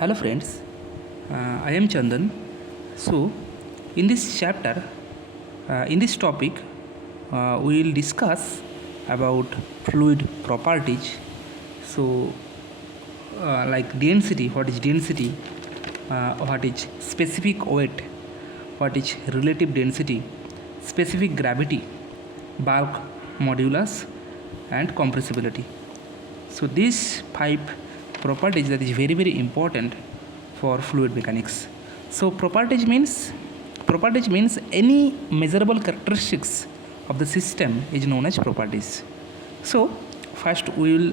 Hello friends, I am Chandan. So, in this chapter, in this topic, we will discuss about fluid properties. So, like density, what is density, what is specific weight, what is relative density, specific gravity, bulk modulus, and compressibility. So these five properties that is very important for fluid mechanics. So properties means any measurable characteristics of the system is known as properties. So first we will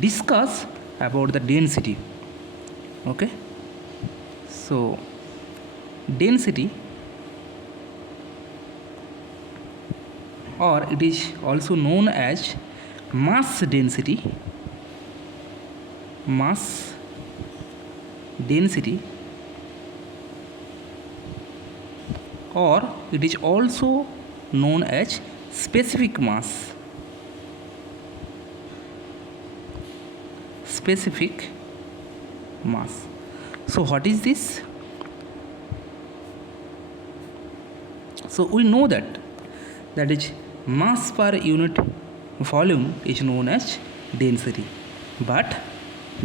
discuss about the density. Okay. So density, or it is also known as mass density, or it is also known as specific mass. So what is this? So we know that is mass per unit volume is known as density, but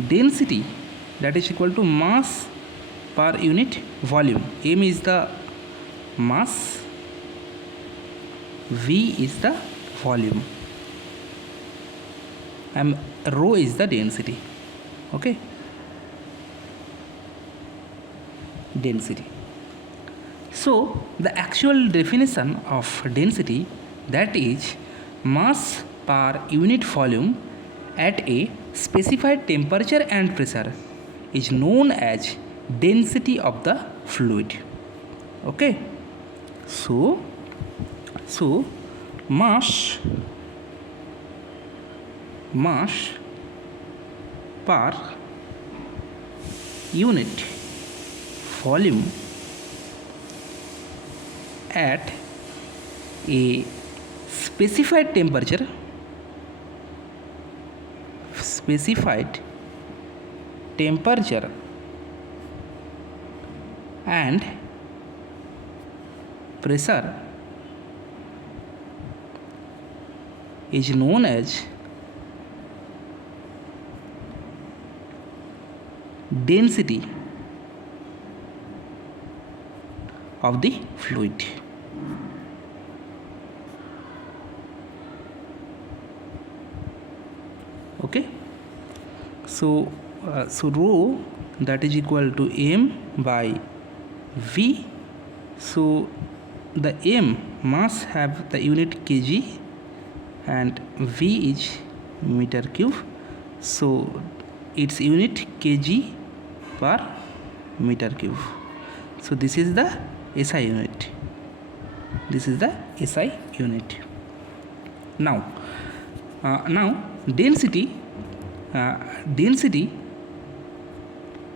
density that is equal to mass per unit volume. M is the mass, V is the volume, and rho is the density. Okay, density. So the actual definition of density, that is mass per unit volume at a specified temperature and pressure, is known as density of the fluid. Okay, so mass per unit volume at a specified temperature and pressure is known as density of the fluid. Okay, so rho, that is equal to m by v. So the m must have the unit kg and v is meter cube, so its unit kg per meter cube. So this is the SI unit. Now density,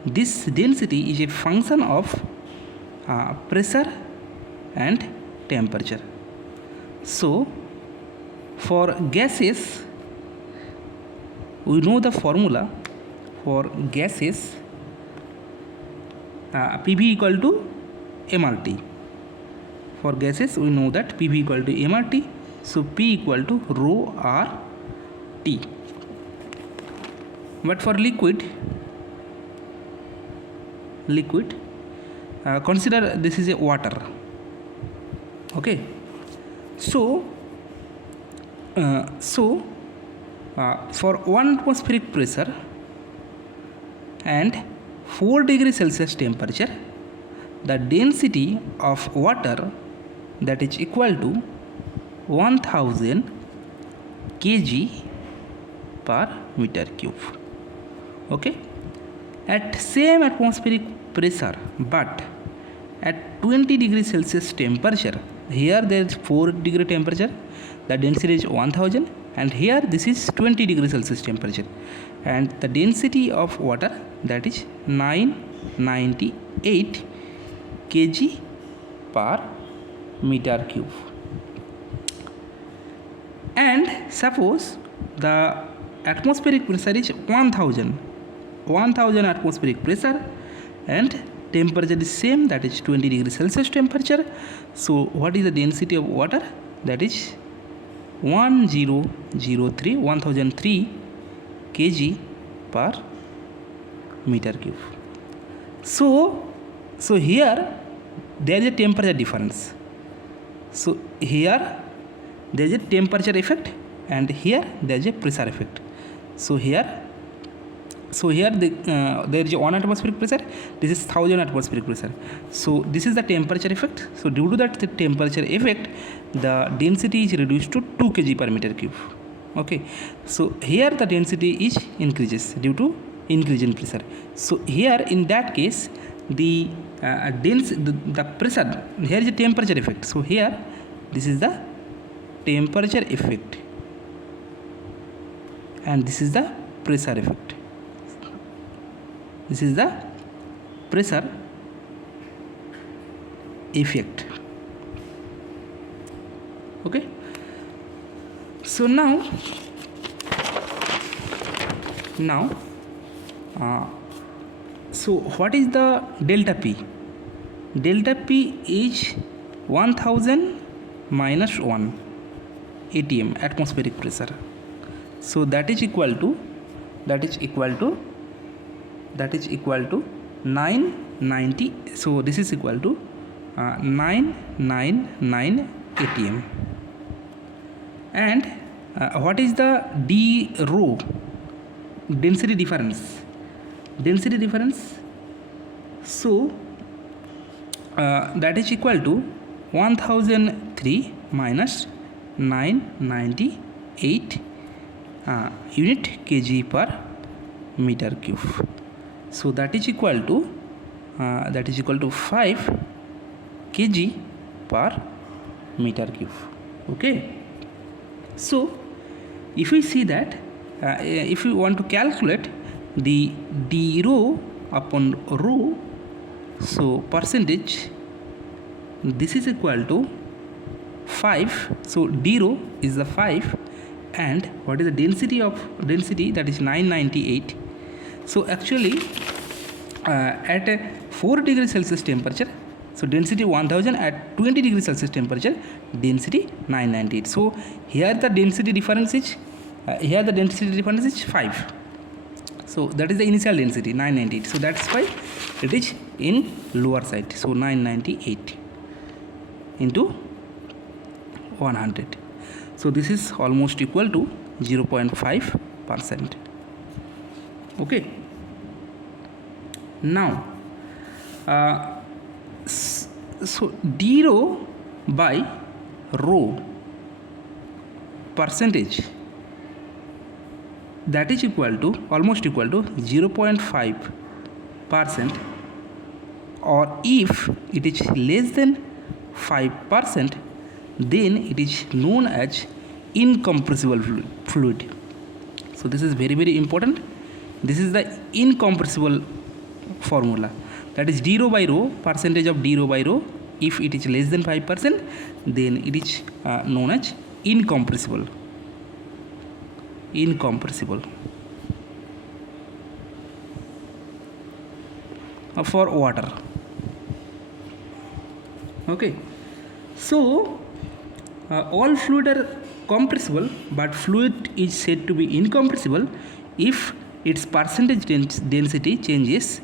this density is a function of pressure and temperature. So for gases, we know the formula for gases, PV equal to mRT. For gases, we know that PV equal to mRT, so P equal to rho R T. But for liquid, consider this is a water. Okay, so for 1 atmospheric pressure and 4 degree Celsius temperature, the density of water, that is equal to 1000 kg per meter cube. Okay, at same atmospheric pressure but at 20 degree Celsius temperature, here there is 4 degree temperature, the density is 1000, and here this is 20 degree Celsius temperature, and the density of water, that is 998 kg per meter cube. And suppose the atmospheric pressure is 1000, 1000 atmospheric pressure and temperature is same, that is 20 degrees Celsius temperature. So what is the density of water? That is 1003 kg per meter cube. So here there is a temperature difference. So here there is a temperature effect and here there is a pressure effect. So here there is a 1 atmospheric pressure, this is 1000 atmospheric pressure. So this is the temperature effect. So due to that the temperature effect, the density is reduced to 2 kg per meter cube. Okay, so here the density is increases due to increase in pressure. So here in that case the pressure, here is a temperature effect. So here this is the temperature effect and this is the pressure effect. This is the pressure effect. Okay, so now so what is the delta P? Delta P is 1000 minus 1 atm atmospheric pressure. So that is equal to 990. So this is equal to 999 atm. And what is the d rho? Density difference. So that is equal to 1003 minus 998 unit kg per meter cube. So that is equal to 5 kg per meter cube. Okay, so if we see that if you want to calculate the d rho upon rho, so percentage, this is equal to 5. So d rho is the 5 and what is the density, that is 998. So actually at a 4 degrees Celsius temperature, so density 1000, at 20 degrees Celsius temperature density 998. So here the density difference is 5. So that is the initial density 998. So that's why it is in lower side. So 998 into 100. So this is almost equal to 0.5%. Okay, now so d rho by rho percentage, that is almost equal to 0.5%, or if it is less than 5%, then it is known as incompressible fluid. So this is very, very important. This is the incompressible formula, that is d rho by rho, percentage of d rho by rho. If it is less than 5%, then it is known as incompressible for water. Okay, so all fluid are compressible, but fluid is said to be incompressible if its percentage density changes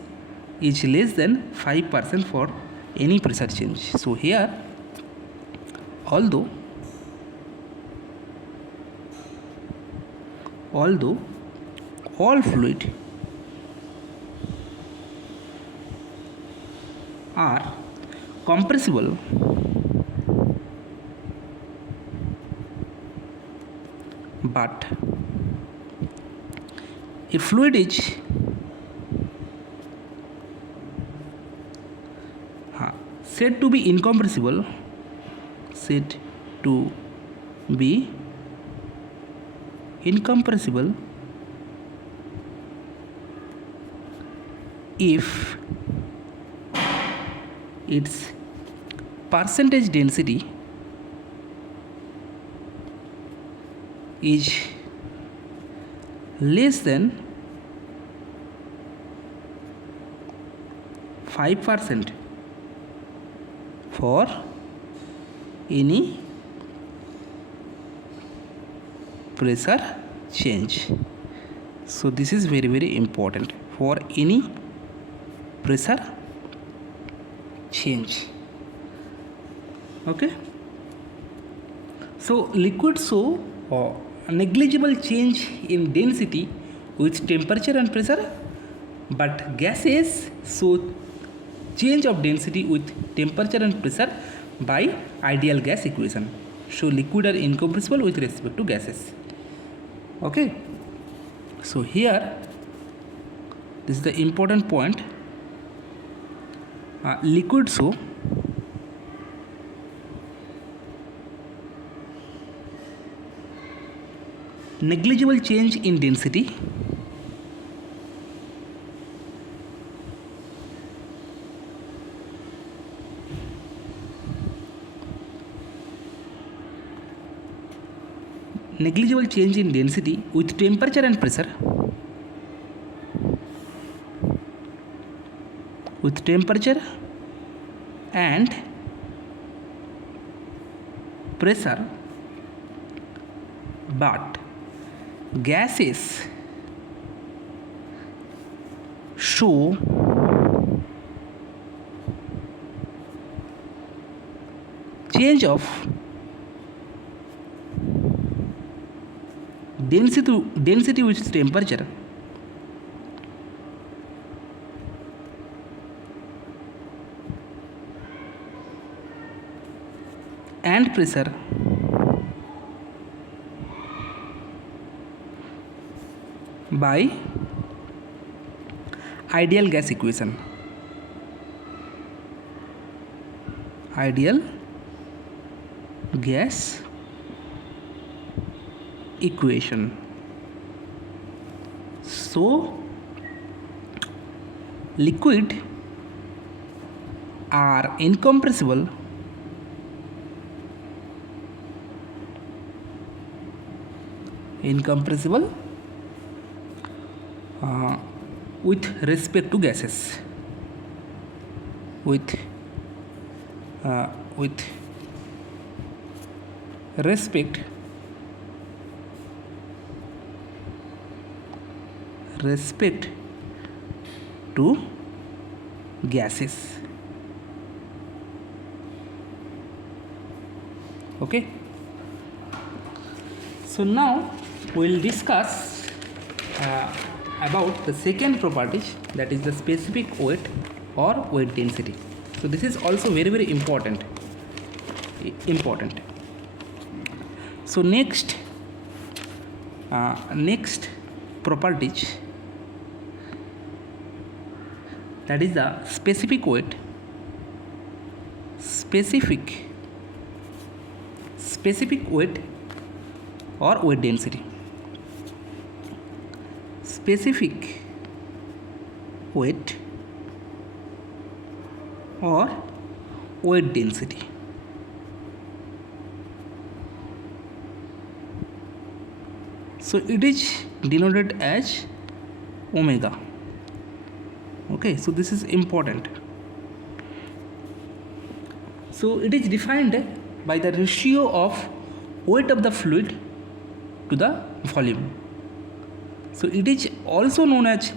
is less than 5% for any pressure change. So here, although all fluid are compressible, but if fluid is said to be incompressible, if its percentage density is less than 5% for any pressure change. So this is very very important, for any pressure change. Okay, so liquids show negligible change in density with temperature and pressure, but gases show change of density with temperature and pressure by ideal gas equation. So liquid are incompressible with respect to gases. Okay, so here this is the important point. Liquid show negligible change in density with temperature and pressure, but gases show change of density with temperature and pressure by ideal gas equation. So liquid are incompressible with respect to gases, with respect to gases. Okay, so now we will discuss about the second properties, that is the specific weight or weight density. So this is also very very important. So next properties, that is the specific weight or weight density. Specific weight or weight density. So it is denoted as omega. Okay, so this is important. So it is defined by the ratio of weight of the fluid to the volume. So it is also known as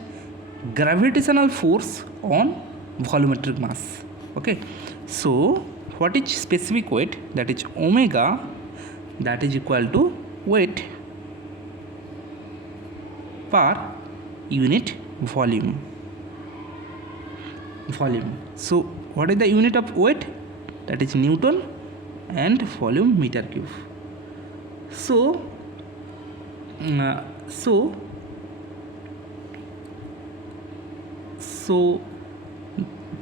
gravitational force on volumetric mass. Okay, so what is specific weight? That is omega, that is equal to weight per unit volume. So what is the unit of weight? That is Newton, and volume meter cube. So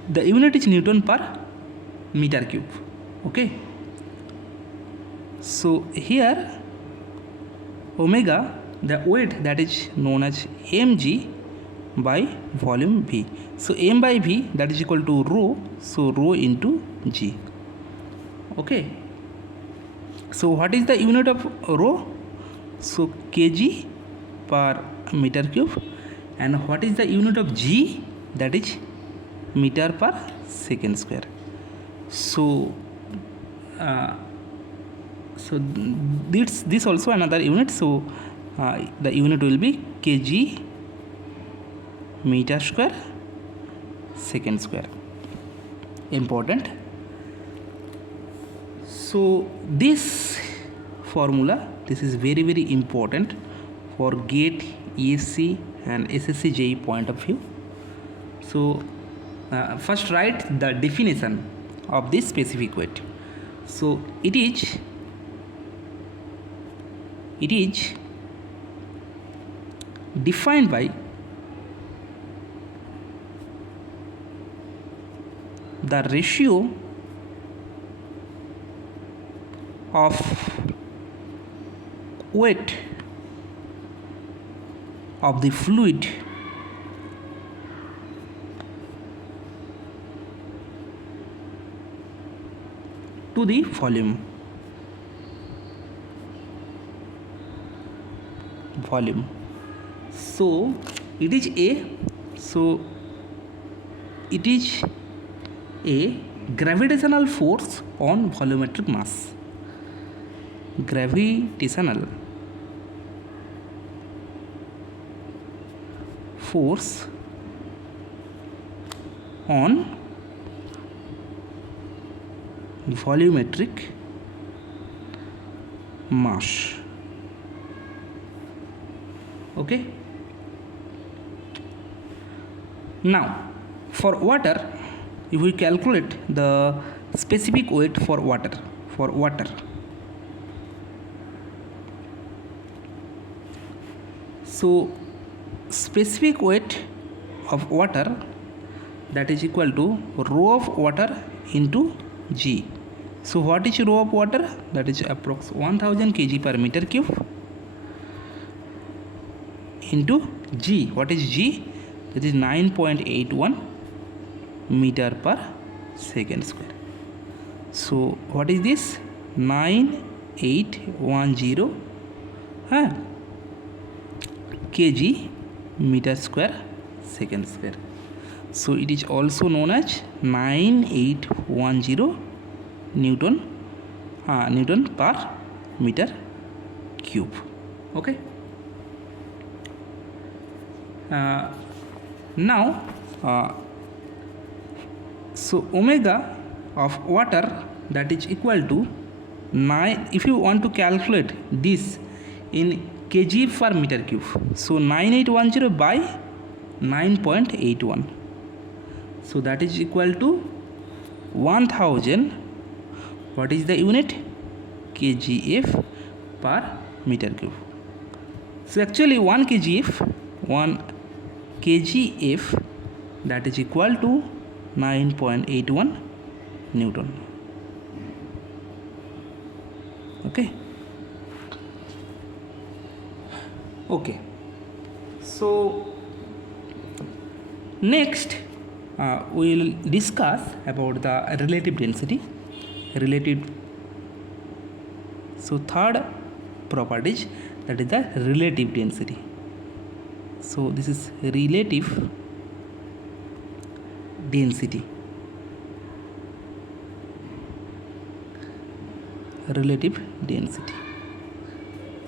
the unit is Newton per meter cube. Okay, so here omega, the weight, that is known as mg by volume v. So m by v, that is equal to rho, so rho into g. Okay, so what is the unit of rho? So kg per meter cube. And what is the unit of g? That is meter per second square. So this also another unit. So the unit will be kg meter square second square. Important. So this formula, this is very very important for GATE, ESC and SSC JEE point of view. So first write the definition of this specific weight. So it is defined by the ratio of weight of the fluid to the volume. So it is a gravitational force on volumetric mass. Gravitational force on volumetric mass. Okay. Now for water, if we calculate the specific weight for water, so specific weight of water, that is equal to rho of water into g. So what is rho of water? That is approx 1000 kg per meter cube into g. What is g? That is 9.81 meter per second square. So what is this? 9810 kg meter square second square. So it is also known as 9810 Newton per meter cube. Okay. Now so omega of water, that is equal to 9. If you want to calculate this in kg per meter cube, so 9810 by 9.81, so that is equal to 1000. What is the unit? kgf per meter cube. So actually 1 kgf that is equal to 9.81 Newton. Okay. So next we will discuss about the relative density. So third properties, that is the relative density. So this is relative density.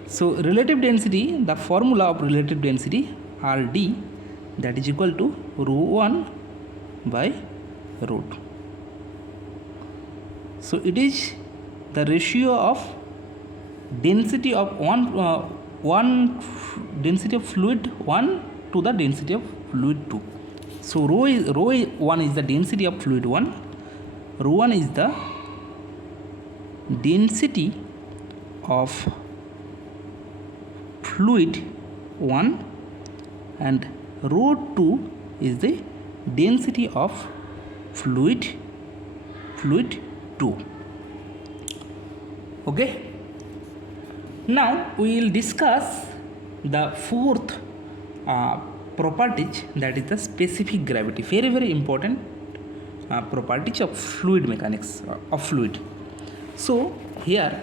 So relative density, the formula of relative density RD, that is equal to rho 1 by rho 2. So it is the ratio of density of one density of fluid 1 to the density of fluid 2. So rho 1 is the density of fluid 1, rho 1 is the density of fluid 1, and rho 2 is the density of fluid 2. Okay. Now we will discuss the fourth property, that is the specific gravity. Very very important properties of fluid mechanics of fluid. So here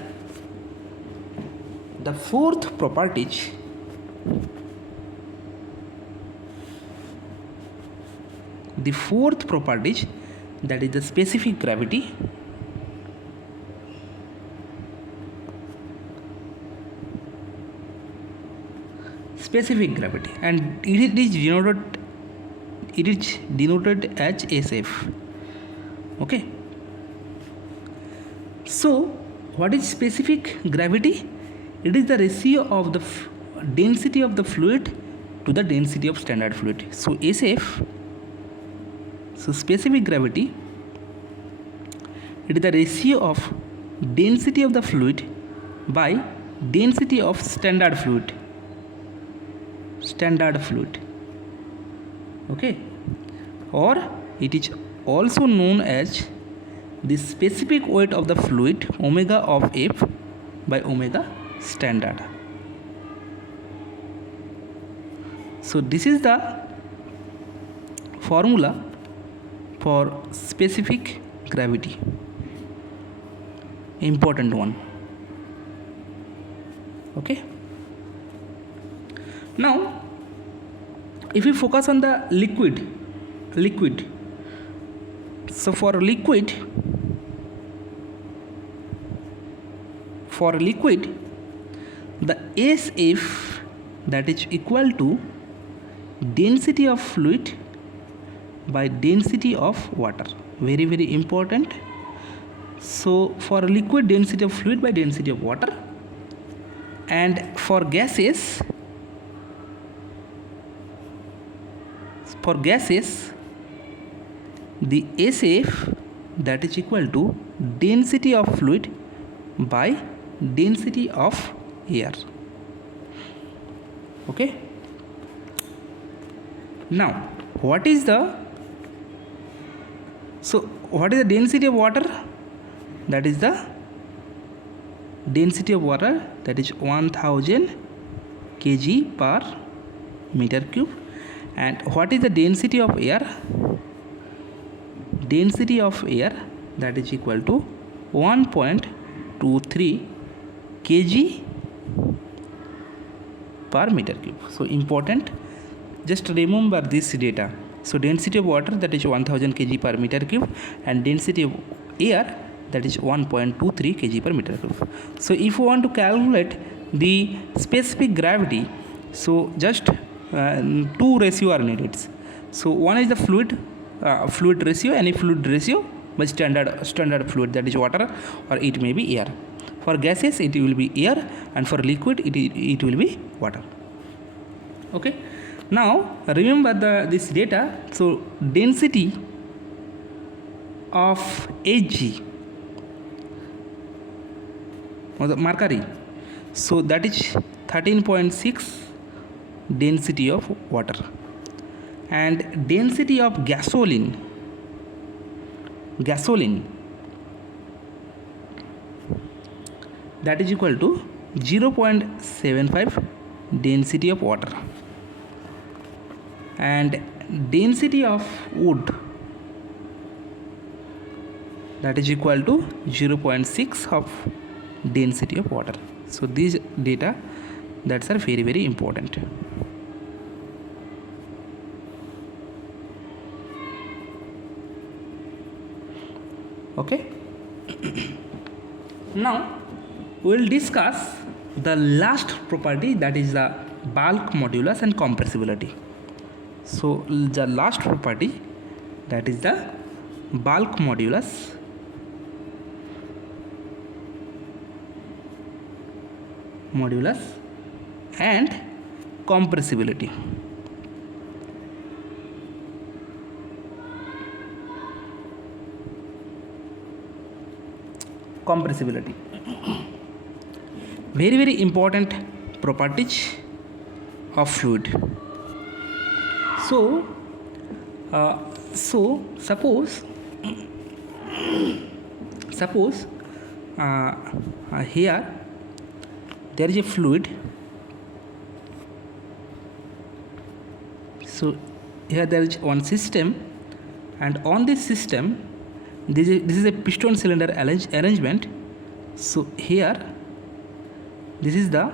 the fourth property the fourth property, that is the specific gravity. Specific gravity, and it is denoted as SF. Okay. So what is specific gravity? It is the ratio of the density of the fluid to the density of standard fluid. So SF, so specific gravity, it is the ratio of density of the fluid by density of standard fluid. Okay, or it is also known as the specific weight of the fluid, omega of F by omega standard. So this is the formula for specific gravity, important one. Okay. Now if we focus on the liquid, so for liquid, the SF, that is equal to density of fluid by density of water. Very, very important. So for liquid, density of fluid by density of water, and for gases, the SF, that is equal to density of fluid by density of air. Okay. Now what is the density of water? That is the density of water, that is 1000 kg per meter cube. And what is the density of air? Density of air, that is equal to 1.23 kg per meter cube. So important, just remember this data. So density of water, that is 1000 kg per meter cube, and density of air, that is 1.23 kg per meter cube. So if you want to calculate the specific gravity, so just two ratio are needed. So one is the fluid ratio, any fluid ratio by standard fluid, that is water, or it may be air. For gases it will be air, and for liquid it will be water. Okay. Now remember this data. So density of Hg, or the mercury, so that is 13.6 density of water, and density of gasoline, that is equal to 0.75 density of water, and density of wood, that is equal to 0.6 of density of water. So these data, that's are very, very important. Okay. Now we will discuss the last property, that is the bulk modulus and compressibility. So the last property, that is the bulk modulus and compressibility. Very, very important properties of fluid. So suppose here there is a fluid. So here there is one system, and on this system this is a piston cylinder arrangement. So here this is the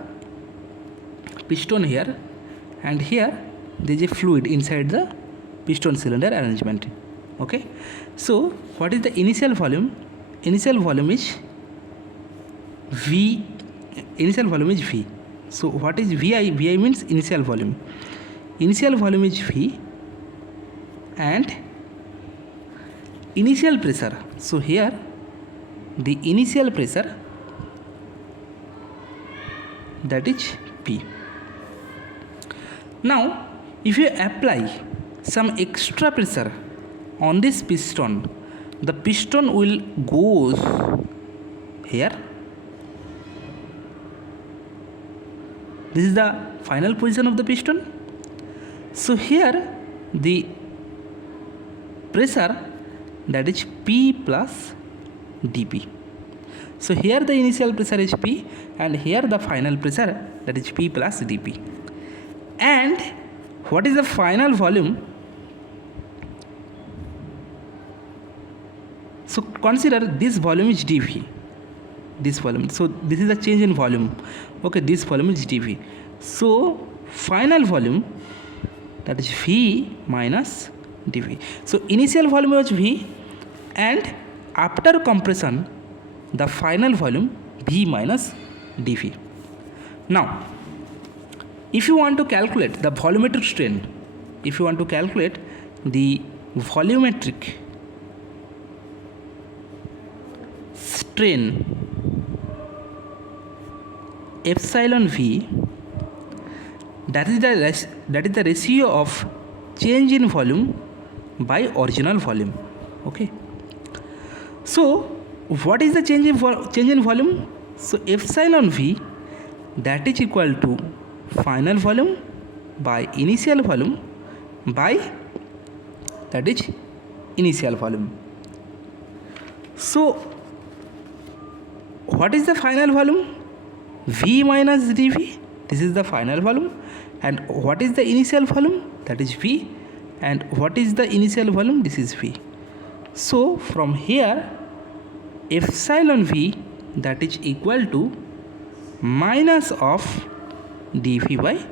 piston here, and here there is a fluid inside the piston cylinder arrangement. Okay, so what is the initial volume? Initial volume is V. Initial volume is V. So what is Vi? Vi means initial volume. Initial volume is V, and initial pressure. So here the initial pressure, that is P. Now if you apply some extra pressure on this piston, the piston will goes here. This is the final position of the piston. So here the pressure, that is P plus dP. So here the initial pressure is P, and here the final pressure, that is P plus dP. And what is the final volume? So consider this volume is dV. This volume. So this is the change in volume. Okay, this volume is dV. So final volume, that is V minus dV. So initial volume was V, and after compression the final volume V minus dV. Now if you want to calculate the volumetric strain, if you want to calculate the volumetric strain epsilon V, that is the ratio of change in volume by original volume. Okay, so what is the change in volume? So epsilon V, that is equal to final volume by initial volume by, that is initial volume. So what is the final volume? V minus dV. This is the final volume. And what is the initial volume? That is V. And what is the initial volume? This is V. So from here epsilon V, that is equal to minus of dV by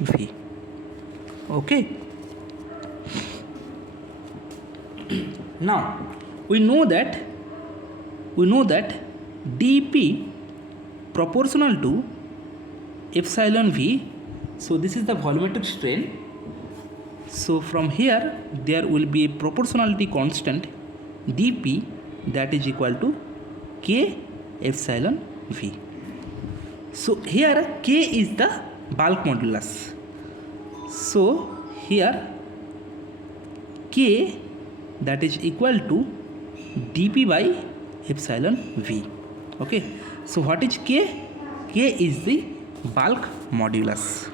V. Okay. Now we know that dP proportional to epsilon V. So this is the volumetric strain. So from here there will be a proportionality constant dP, that is equal to K epsilon V. So here K is the bulk modulus. So here K, that is equal to dP by epsilon V. Okay, so what is K? K is the bulk modulus.